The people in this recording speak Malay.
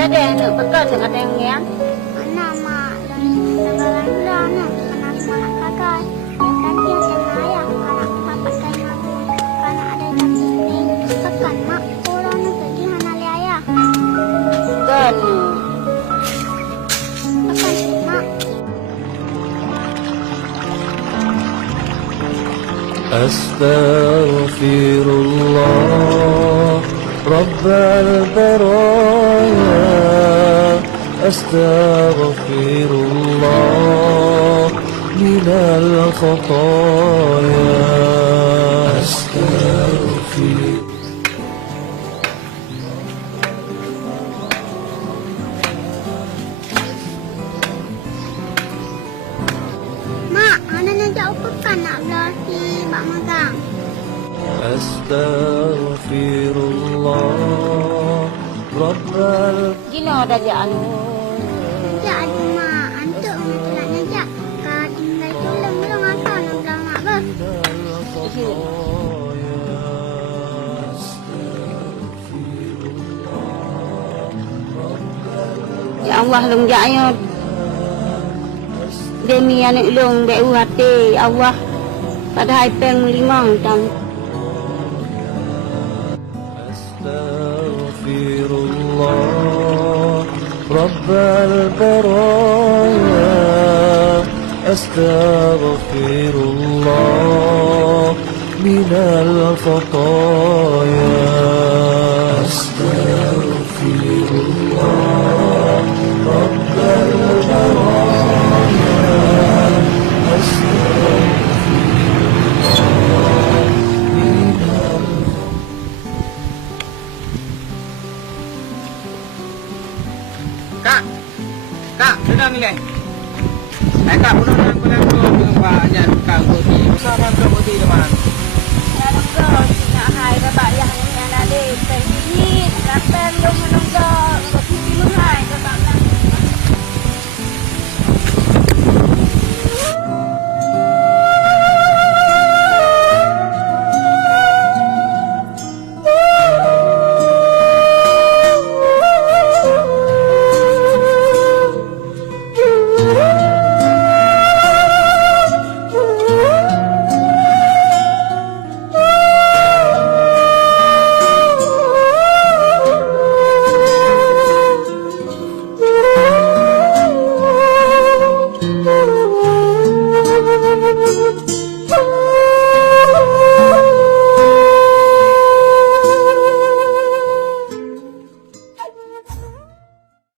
Jadi nak bekal nak kata yang ni. Mana mak dan negara nak kena semua nak kakak. Dan dia jangan ayah kalau dapat kain aku. Karena ada yang penting. Pekan mak orang nak pergi mana le ayah. Kan. Pekan mak. Astaghfirullah Rabbal baraya Astaghfirullah minal khataya Astaghfirullah. Mak, ana nak jauh pekan nak belah si Mak Magang. Astaghfirullah Rabbal. Gino dah je anu. Ya aduh mak, antuk nak telat najak. Kau tinggal tolong belum apa nak belah mak ber. Ya Allah long jayo. Demi anak long be hati Allah. Pada hai peng limang tam. Astaghfirullah Rabbal baraya Astaghfirullah minal khataya Astaghfirullah Rabbal baraya Astaghfirullah minal. Kak, kak, sudah milih. Kak, pulang pulang pulang pulang.